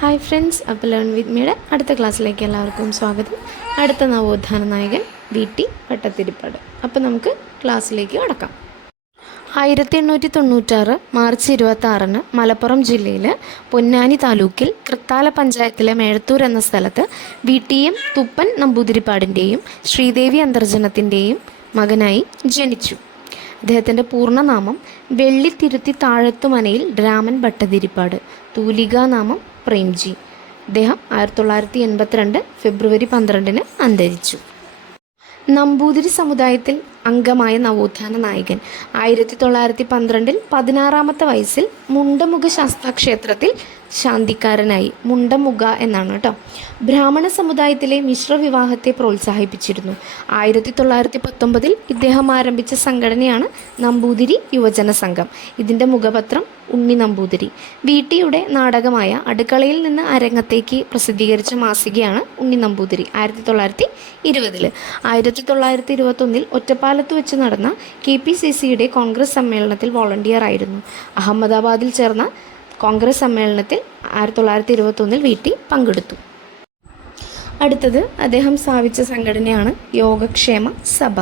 Hi friends, അപ്പോൾ learn with മീയുടെ അടുത്ത ക്ലാസ്സിലേക്ക് എല്ലാവർക്കും സ്വാഗതം. അടുത്ത നവോത്ഥാന നായകൻ VT ഭട്ടതിരിപ്പാട്. അപ്പോൾ നമുക്ക് ക്ലാസ്സിലേക്ക് കടക്കാം. 1896 മാർച്ച് 26 മലപ്പുറം ജില്ലയിൽ പൊന്നാനി താലൂക്കിൽ തൃത്താല പഞ്ചായത്തിലെ മേഴത്തൂർ എന്ന സ്ഥലത്ത് VTM തുപ്പൻ നമ്പൂതിരിപ്പാടിൻ്റെയും ശ്രീദേവി അന്തർജനത്തിൻ്റെയും മകനായി ജനിച്ചു. അദ്ദേഹത്തിൻ്റെ പൂർണ്ണനാമം വെള്ളിത്തിരുത്തി താഴത്തുമനയിൽ രാമൻ ഭട്ടതിരിപ്പാട്, തൂലികാനാമം പ്രേംജി. അദ്ദേഹം 1982 ഫെബ്രുവരി 12 അന്തരിച്ചു. നമ്പൂതിരി സമുദായത്തിൽ അംഗമായ നവോത്ഥാന നായകൻ 1912 16-ാമത്തെ വയസ്സിൽ മുണ്ടമുഖ ശാസ്താക്ഷേത്രത്തിൽ ശാന്തിക്കാരനായി. മുണ്ടമുഖ എന്നാണ് കേട്ടോ. ബ്രാഹ്മണ സമുദായത്തിലെ മിശ്രവിവാഹത്തെ പ്രോത്സാഹിപ്പിച്ചിരുന്നു. 1919 ഇദ്ദേഹം ആരംഭിച്ച സംഘടനയാണ് നമ്പൂതിരി യുവജന സംഘം. ഇതിൻ്റെ മുഖപത്രം ഉണ്ണി നമ്പൂതിരി. VTയുടെ നാടകമായ അടുക്കളയിൽ നിന്ന് അരങ്ങത്തേക്ക് പ്രസിദ്ധീകരിച്ച മാസികയാണ് ഉണ്ണി നമ്പൂതിരി. 1920 1921 ഒറ്റപ്പാലത്ത് വെച്ച് നടന്ന KPCCയുടെ കോൺഗ്രസ് സമ്മേളനത്തിൽ വോളണ്ടിയർ ആയിരുന്നു. അഹമ്മദാബാദിൽ ചേർന്ന കോൺഗ്രസ് സമ്മേളനത്തിൽ 1921 VT പങ്കെടുത്തു. അടുത്തത് അദ്ദേഹം സ്ഥാപിച്ച സംഘടനയാണ് യോഗക്ഷേമ സഭ.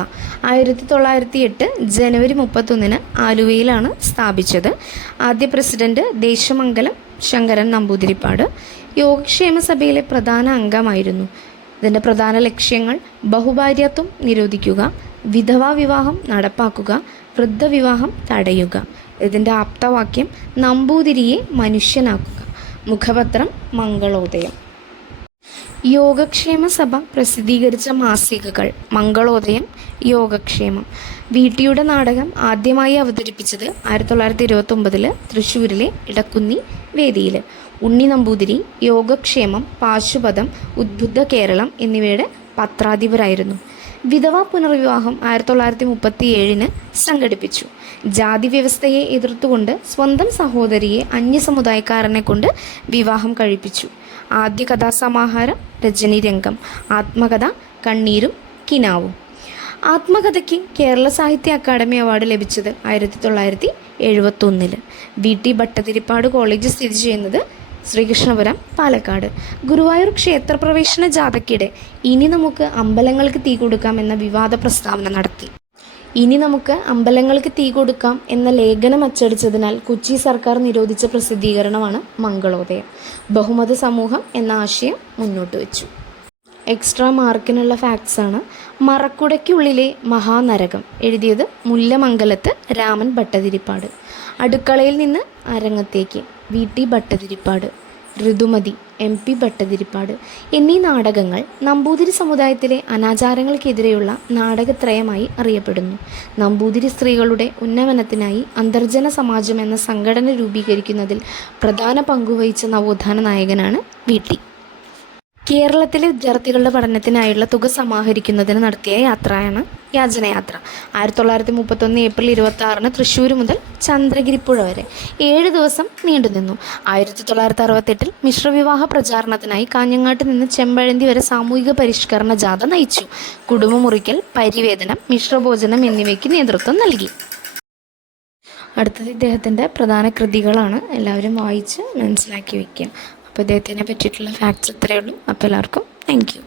1908 ജനുവരി 31 ആലുവയിലാണ് സ്ഥാപിച്ചത്. ആദ്യ പ്രസിഡന്റ് ദേശമംഗലം ശങ്കരൻ നമ്പൂതിരിപ്പാട് യോഗക്ഷേമ സഭയിലെ പ്രധാന അംഗമായിരുന്നു. ഇതിൻ്റെ പ്രധാന ലക്ഷ്യങ്ങൾ ബഹുഭാര്യത്വം നിരോധിക്കുക, വിധവാ വിവാഹം നടപ്പാക്കുക, വൃദ്ധവിവാഹം തടയുക. ഇതിൻ്റെ ആപ്തവാക്യം നമ്പൂതിരിയെ മനുഷ്യനാക്കുക. മുഖപത്രം മംഗളോദയം. യോഗക്ഷേമ സഭ പ്രസിദ്ധീകരിച്ച മാസികകൾ മംഗളോദയം, യോഗക്ഷേമം. VTയുടെ നാടകം ആദ്യമായി അവതരിപ്പിച്ചത് 1929 തൃശ്ശൂരിലെ ഇടക്കുന്നി വേദിയിൽ. ഉണ്ണി നമ്പൂതിരി യോഗക്ഷേമം, പാശുപതം, ഉദ്ബുദ്ധ കേരളം എന്നിവയുടെ പത്രാധിപരായിരുന്നു. വിധവാ പുനർവിവാഹം 1937 സംഘടിപ്പിച്ചു. ജാതി വ്യവസ്ഥയെ എതിർത്തുകൊണ്ട് സ്വന്തം സഹോദരിയെ അന്യസമുദായക്കാരനെ കൊണ്ട് വിവാഹം കഴിപ്പിച്ചു. ആദ്യ കഥാസമാഹാരം രജനീരംഗം, ആത്മകഥ കണ്ണീരും കിനാവും. ആത്മകഥയ്ക്ക് കേരള സാഹിത്യ അക്കാദമി അവാർഡ് ലഭിച്ചത് 1971. VT ഭട്ടതിരിപ്പാട് കോളേജ് സ്ഥിതി ചെയ്യുന്നത് ശ്രീകൃഷ്ണപുരം, പാലക്കാട്. ഗുരുവായൂർ ക്ഷേത്രപ്രവേശന ജാഥയ്ക്കിടെ ഇനി നമുക്ക് അമ്പലങ്ങൾക്ക് തീ കൊടുക്കാം എന്ന വിവാദ പ്രസ്താവന നടത്തി. ഇനി നമുക്ക് അമ്പലങ്ങൾക്ക് തീ കൊടുക്കാം എന്ന ലേഖനം അച്ചടിച്ചതിനാൽ കൊച്ചി സർക്കാർ നിരോധിച്ച പ്രസിദ്ധീകരണമാണ് മംഗളോദയം. ബഹുമത സമൂഹം എന്ന ആശയം മുന്നോട്ട് വെച്ചു. എക്സ്ട്രാ മാർക്കിനുള്ള ഫാക്ട്സാണ്. മറക്കുടയ്ക്കുള്ളിലെ മഹാനരകം എഴുതിയത് മുല്ലമംഗലത്ത് രാമൻ ഭട്ടതിരിപ്പാട്. അടുക്കളയിൽ നിന്ന് അരങ്ങത്തേക്ക് VT ഭട്ടതിരിപ്പാട്. ഋതുമതി MP ഭട്ടതിരിപ്പാട് എന്നീ നാടകങ്ങൾ നമ്പൂതിരി സമുദായത്തിലെ അനാചാരങ്ങൾക്കെതിരെയുള്ള നാടകത്രയമായി അറിയപ്പെടുന്നു. നമ്പൂതിരി സ്ത്രീകളുടെ ഉന്നമനത്തിനായി അന്തർജന സമാജം എന്ന സംഘടന രൂപീകരിക്കുന്നതിൽ പ്രധാന പങ്കുവഹിച്ച നവോത്ഥാന നായകനാണ് VT. കേരളത്തിലെ വിദ്യാർത്ഥികളുടെ പഠനത്തിനായുള്ള തുക സമാഹരിക്കുന്നതിന് നടത്തിയ യാത്രയാണ് യാചനയാത്ര. 1931 ഏപ്രിൽ 26 തൃശ്ശൂർ മുതൽ ചന്ദ്രഗിരിപ്പുഴ വരെ 7 ദിവസം നീണ്ടുനിന്നു. 1968 മിശ്രവിവാഹ പ്രചാരണത്തിനായി കാഞ്ഞങ്ങാട്ട് നിന്ന് ചെമ്പഴന്തി വരെ സാമൂഹിക പരിഷ്കരണ ജാഥ നയിച്ചു. കുടുംബമുറിക്കൽ, പരിവേദനം, മിശ്രഭോജനം എന്നിവയ്ക്ക് നേതൃത്വം നൽകി. അടുത്തത് ഇദ്ദേഹത്തിൻ്റെ പ്രധാന കൃതികളാണ്. എല്ലാവരും വായിച്ച് മനസ്സിലാക്കി വയ്ക്കുക. അപ്പോൾ ഇദ്ദേഹത്തിനെ പറ്റിയിട്ടുള്ള ഫാക്ട്സ് ഇത്രയേ ഉള്ളൂ. അപ്പോൾ എല്ലാവർക്കും താങ്ക് യു.